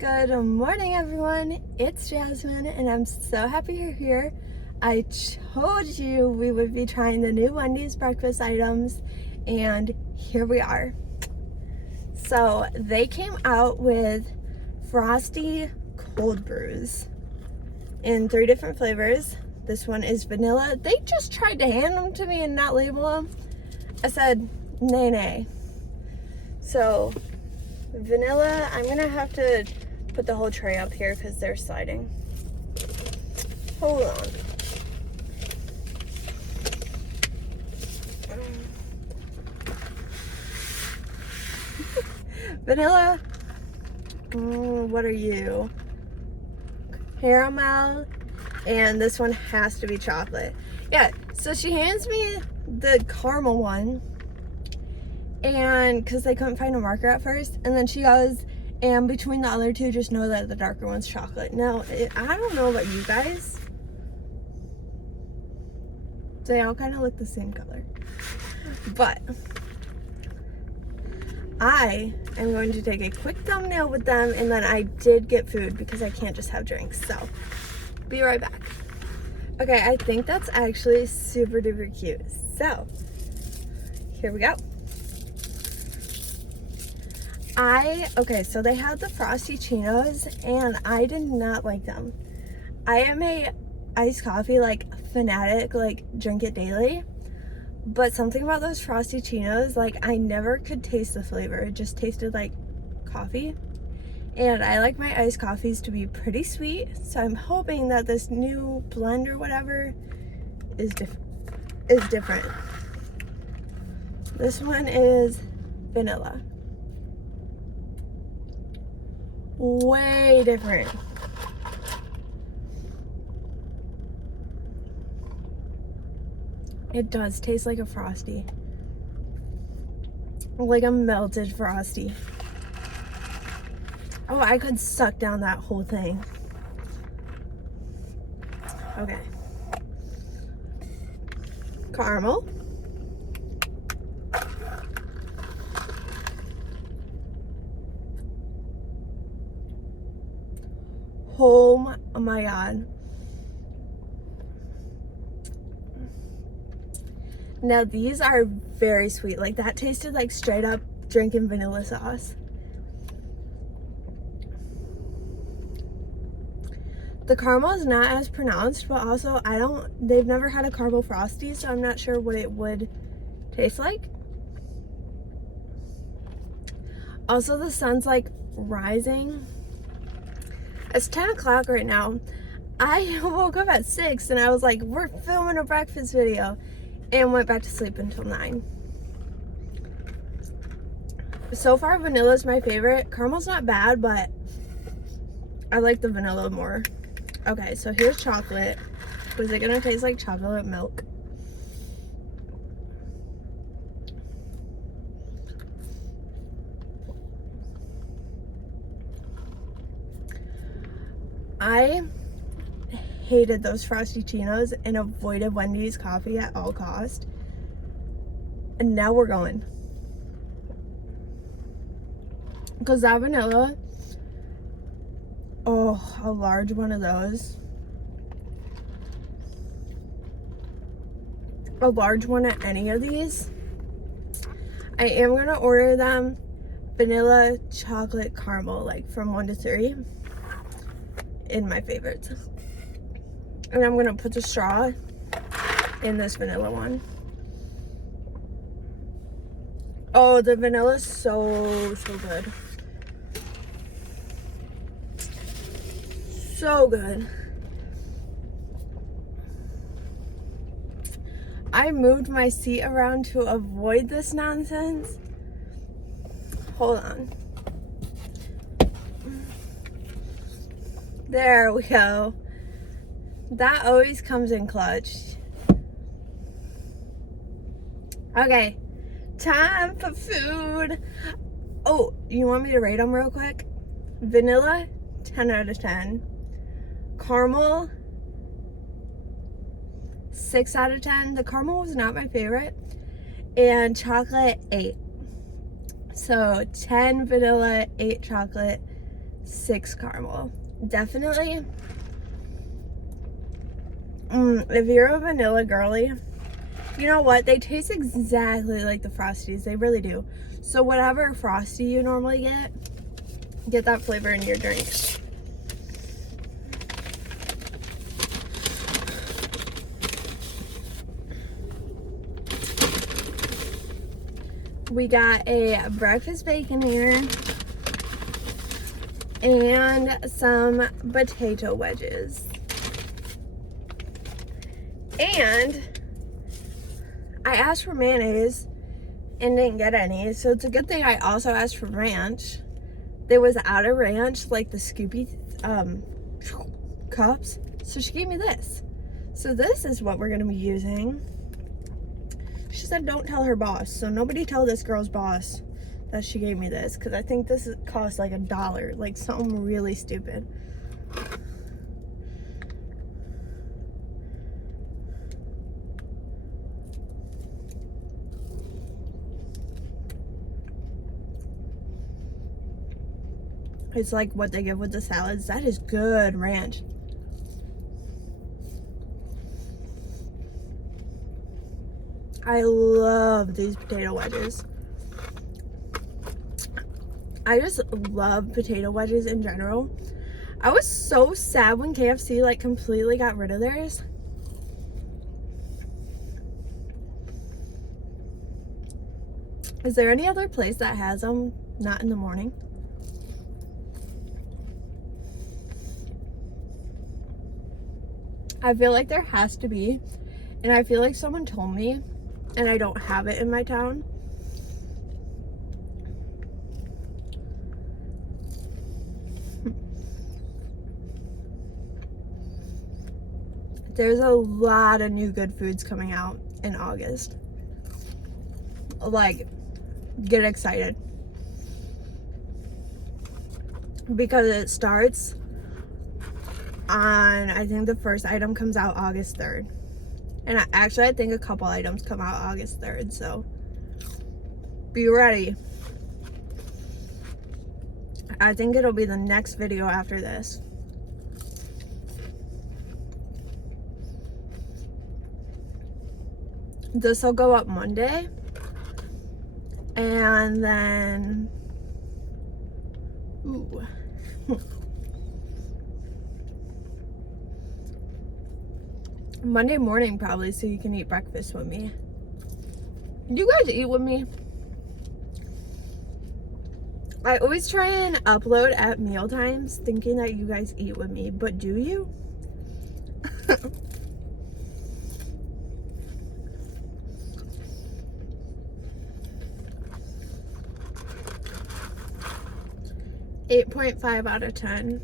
Good morning, everyone. It's Jasmine, and I'm so happy you're here. I told you we would be trying the new Wendys breakfast items, and here we are. So they came out with Frosty cold brews in 3 different flavors. This one is vanilla. They just tried to hand them to me and not label them. I said, nay. So vanilla, I'm gonna have to put the whole tray up here because they're sliding. Hold on. Vanilla, what are you? Caramel, and this one has to be chocolate. Yeah, so she hands me the caramel one, and because they couldn't find a marker at first, and then she goes, and between the other two, just know that the darker one's chocolate. Now, I don't know about you guys. They all kind of look the same color. But I am going to take a quick thumbnail with them, and then I did get food because I can't just have drinks. So, be right back. Okay, I think that's actually super duper cute. So, here we go. Okay, so they had the Frosty Chinos, and I did not like them. I am a iced coffee, like, fanatic, like, drink it daily. But something about those Frosty Chinos, like, I never could taste the flavor. It just tasted like coffee. And I like my iced coffees to be pretty sweet, so I'm hoping that this new blend or whatever is different. This one is vanilla. Way different. It does taste like a Frosty. Like a melted Frosty. Oh, I could suck down that whole thing. Okay. Caramel. Oh my god. Now these are very sweet. Like, that tasted like straight up drinking vanilla sauce. The caramel is not as pronounced, but also they've never had a caramel Frosty, so I'm not sure what it would taste like. Also, the sun's like rising. It's 10 o'clock right now. I woke up at 6 and I was like, we're filming a breakfast video, and went back to sleep until 9. So far, vanilla is my favorite. Caramel's not bad, but I like the vanilla more. Okay, so here's chocolate. Was it gonna taste like chocolate milk? I hated those Frosty Chinos and avoided Wendy's coffee at all cost. And now we're going. Because that vanilla, oh, a large one of those. A large one of any of these. I am going to order them vanilla, chocolate, caramel, like from 1 to 3 in my favorites. And I'm gonna put the straw in this vanilla one. Oh, the vanilla is so good. So good. I moved my seat around to avoid this nonsense. Hold on. There we go. That always comes in clutch. Okay, time for food. Oh, you want me to rate them real quick? Vanilla, 10 out of 10. Caramel, 6 out of 10. The caramel was not my favorite. And chocolate, 8. So 10 vanilla, 8 chocolate, 6 caramel. Definitely. If you're a vanilla girly, you know what? They taste exactly like the Frosties. They really do. So whatever Frosty you normally get that flavor in your drink. We got a breakfast baconator and some potato wedges. And I asked for mayonnaise and didn't get any, so it's a good thing I also asked for ranch. There was out of ranch, like the Scoopy cups, so she gave me this. So this is what we're gonna be using. She said don't tell her boss, so nobody tell this girl's boss that she gave me this, because I think this cost like $1, like something really stupid. It's like what they give with the salads. That is good ranch. I love these potato wedges. I just love potato wedges in general. I was so sad when KFC like completely got rid of theirs. Is there any other place that has them not in the morning? I feel like there has to be, and I feel like someone told me and I don't have it in my town. There's a lot of new good foods coming out in August. Like, get excited. Because it starts on, I think the first item comes out August 3rd. And I think a couple items come out August 3rd, so be ready. I think it'll be the next video after this. This will go up Monday. And then, ooh. Monday morning probably, so you can eat breakfast with me. You guys eat with me? I always try and upload at meal times thinking that you guys eat with me, but do you? 8.5 out of 10.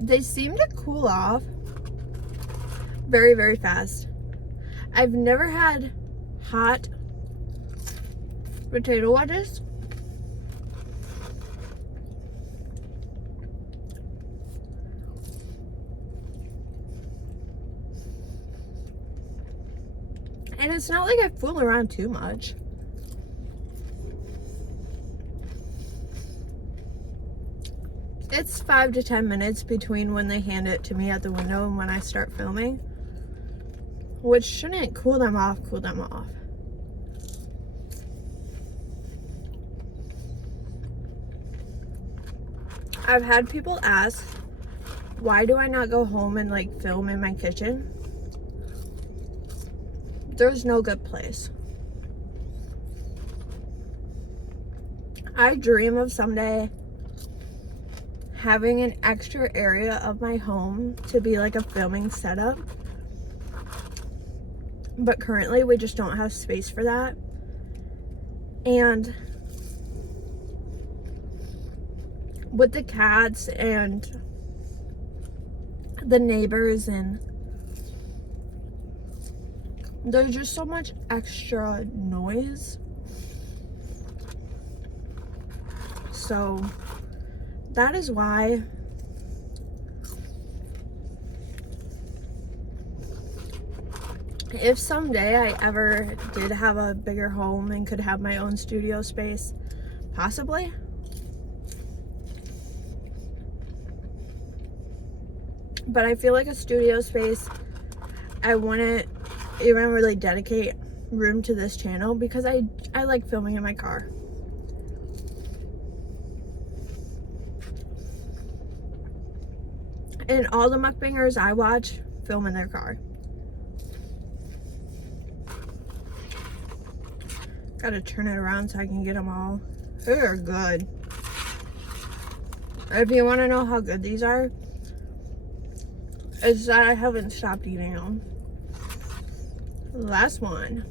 They seem to cool off very, very fast. I've never had hot potato wedges. And it's not like I fool around too much. It's 5 to 10 minutes between when they hand it to me at the window and when I start filming, which shouldn't cool them off. I've had people ask, why do I not go home and like film in my kitchen? There's no good place. I dream of someday having an extra area of my home to be like a filming setup, but currently we just don't have space for that. And with the cats and the neighbors, and there's just so much extra noise. So that is why if someday I ever did have a bigger home and could have my own studio space, possibly. But I feel like a studio space, I wouldn't even really dedicate room to this channel because I like filming in my car. And all the mukbangers I watch film in their car. Gotta turn it around so I can get them all. They're good. If you want to know how good these are, it's that I haven't stopped eating them. Last one.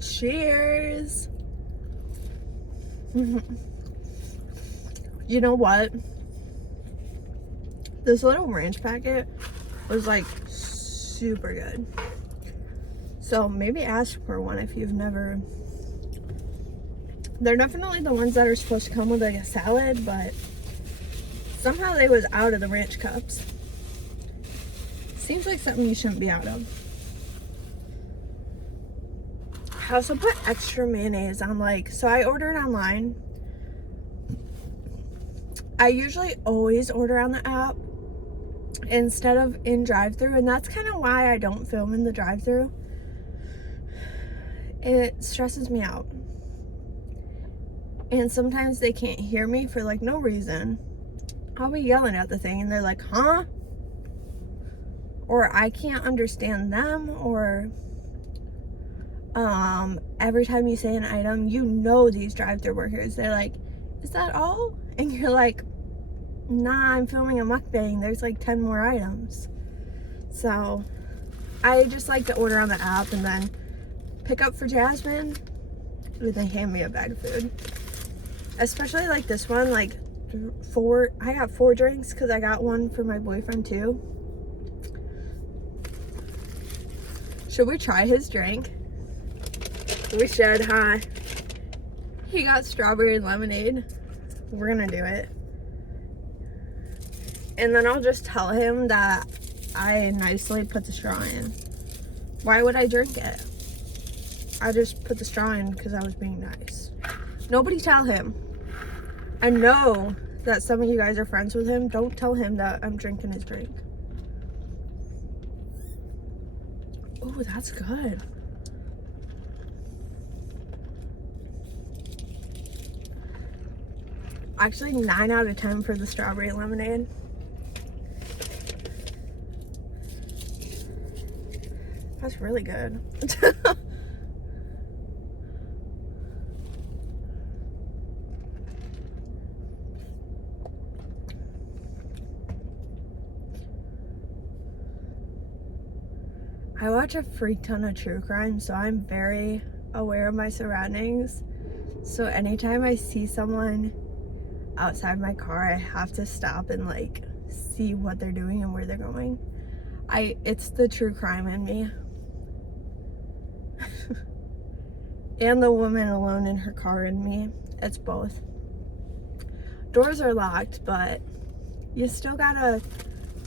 Cheers. You know what? This little ranch packet was like super good. So maybe ask for one if you've never. They're definitely the ones that are supposed to come with like a salad, but somehow they was out of the ranch cups. Seems like something you shouldn't be out of. I also put extra mayonnaise on, like, so I ordered online. I usually always order on the app instead of in drive-thru, and that's kind of why I don't film in the drive-thru. It stresses me out. And sometimes they can't hear me for like no reason. I'll be yelling at the thing and they're like, huh? Or I can't understand them, or every time you say an item, you know these drive-thru workers, they're like, is that all? And you're like, nah, I'm filming a mukbang, there's like 10 more items. So I just like to order on the app and then pick up for Jasmine and then hand me a bag of food. Especially like this one, like I got 4 drinks because I got one for my boyfriend too. Should we try his drink? We should, huh? He got strawberry lemonade. We're gonna do it. And then I'll just tell him that I nicely put the straw in. Why would I drink it? I just put the straw in because I was being nice. Nobody tell him. I know that some of you guys are friends with him. Don't tell him that I'm drinking his drink. Oh, that's good. Actually, 9 out of 10 for the strawberry lemonade. That's really good. I watch a freak ton of true crime, so I'm very aware of my surroundings. So anytime I see someone outside my car, I have to stop and like see what they're doing and where they're going. It's the true crime in me. And the woman alone in her car in me. It's both. Doors are locked, but you still gotta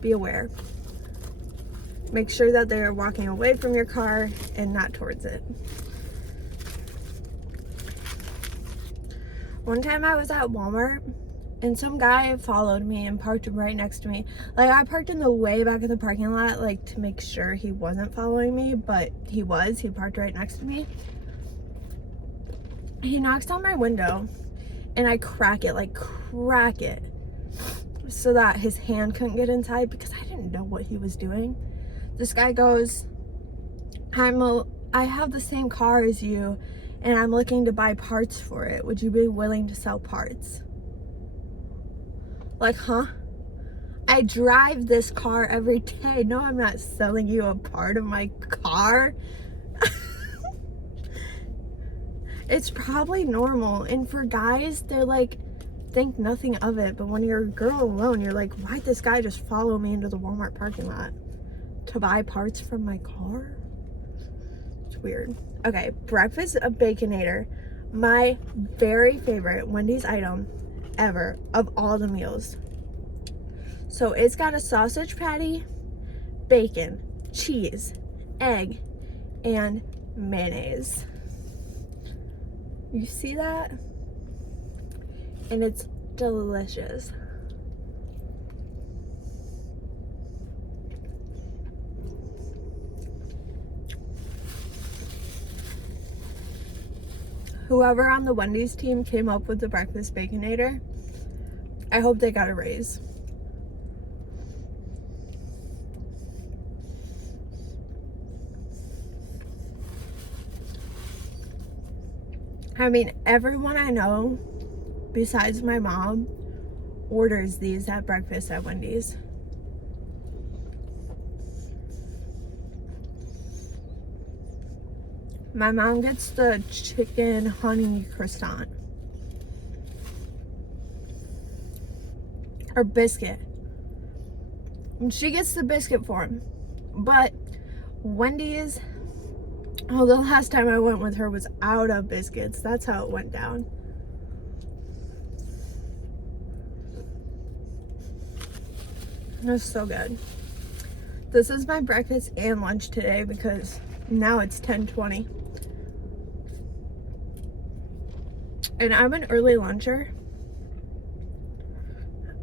be aware. Make sure that they're walking away from your car and not towards it. One time I was at Walmart and some guy followed me and parked right next to me. Like, I parked in the way back of the parking lot, like, to make sure he wasn't following me, but he was. He parked right next to me. He knocks on my window and I crack it so that his hand couldn't get inside because I didn't know what he was doing. This guy goes, I have the same car as you and I'm looking to buy parts for it. Would you be willing to sell parts? Like, huh? I drive this car every day. No, I'm not selling you a part of my car. It's probably normal. And for guys, they're like, think nothing of it. But when you're a girl alone, you're like, why'd this guy just follow me into the Walmart parking lot to buy parts from my car? It's weird. Okay, breakfast of Baconator. My very favorite Wendy's item ever of all the meals. So it's got a sausage patty, bacon, cheese, egg and mayonnaise. You see that? And it's delicious. Whoever on the Wendys team came up with the breakfast baconator, I hope they got a raise. I mean, everyone I know, besides my mom, orders these at breakfast at Wendys. My mom gets the chicken honey croissant. Or biscuit. She gets the biscuit form. But Wendys, oh, the last time I went with her was out of biscuits. That's how it went down. It was so good. This is my breakfast and lunch today because now it's 10:20. And I'm an early luncher.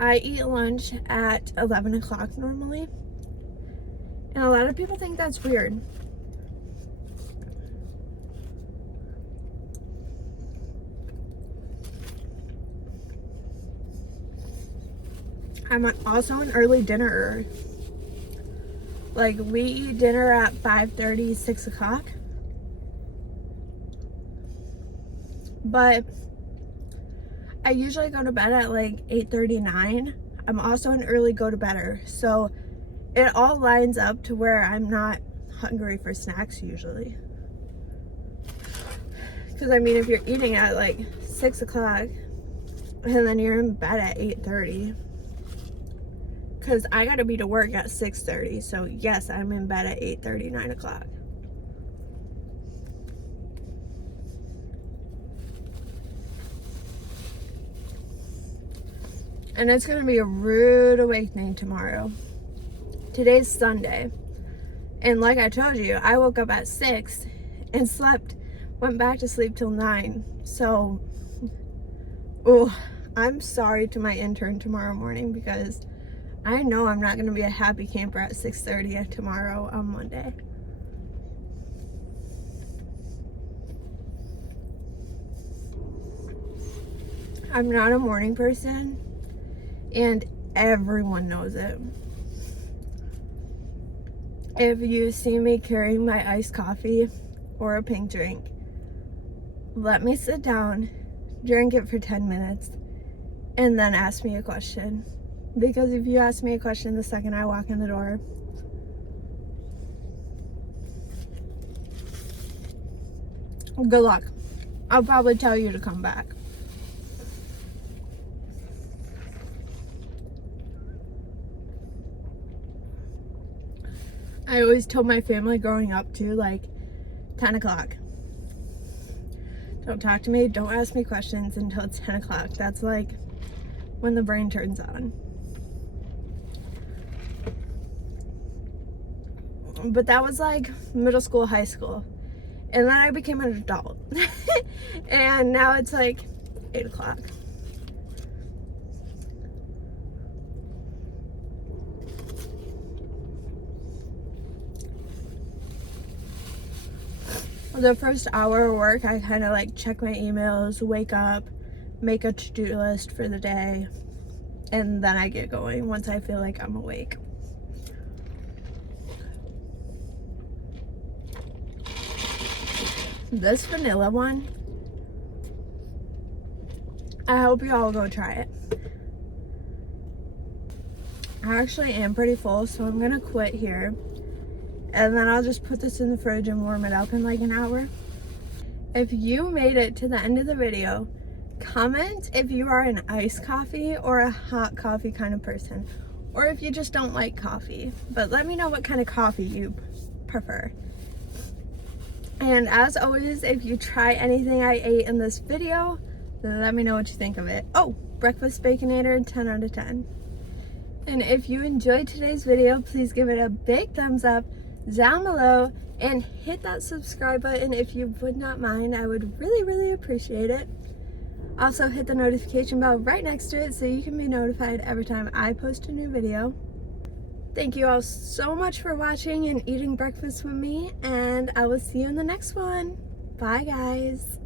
I eat lunch at 11 o'clock normally. And a lot of people think that's weird. I'm also an early dinnerer. Like, we eat dinner at 5:30, 6 o'clock. But I usually go to bed at like 8:30, 9. I'm also an early go-to-bedder. So it all lines up to where I'm not hungry for snacks usually. Because, I mean, if you're eating at like 6 o'clock and then you're in bed at 8:30, because I gotta be to work at 6:30, so yes, I'm in bed at 8:30, 9 o'clock. And it's gonna be a rude awakening tomorrow. Today's Sunday. And like I told you, I woke up at 6 and went back to sleep till 9. So, oh, I'm sorry to my intern tomorrow morning because I know I'm not going to be a happy camper at 6:30 tomorrow on Monday. I'm not a morning person, and everyone knows it. If you see me carrying my iced coffee or a pink drink, let me sit down, drink it for 10 minutes, and then ask me a question. Because if you ask me a question the second I walk in the door, good luck. I'll probably tell you to come back. I always told my family growing up to like 10 o'clock. Don't talk to me, don't ask me questions until it's 10 o'clock. That's like when the brain turns on. But that was like middle school, high school. And then I became an adult. And now it's like 8 o'clock. The first hour of work, I kind of like check my emails, wake up, make a to-do list for the day, and then I get going once I feel like I'm awake. This vanilla one, I hope you all go try it. I actually am pretty full, so I'm gonna quit here. And then I'll just put this in the fridge and warm it up in like an hour. If you made it to the end of the video, comment if you are an iced coffee or a hot coffee kind of person. Or if you just don't like coffee. But let me know what kind of coffee you prefer. And as always, if you try anything I ate in this video, let me know what you think of it. Oh, breakfast baconator, 10 out of 10. And if you enjoyed today's video, please give it a big thumbs up. down below and hit that subscribe button if you would not mind. I would really appreciate it. Also hit the notification bell right next to it so you can be notified every time I post a new video. Thank you all so much for watching and eating breakfast with me, and I will see you in the next one. Bye guys.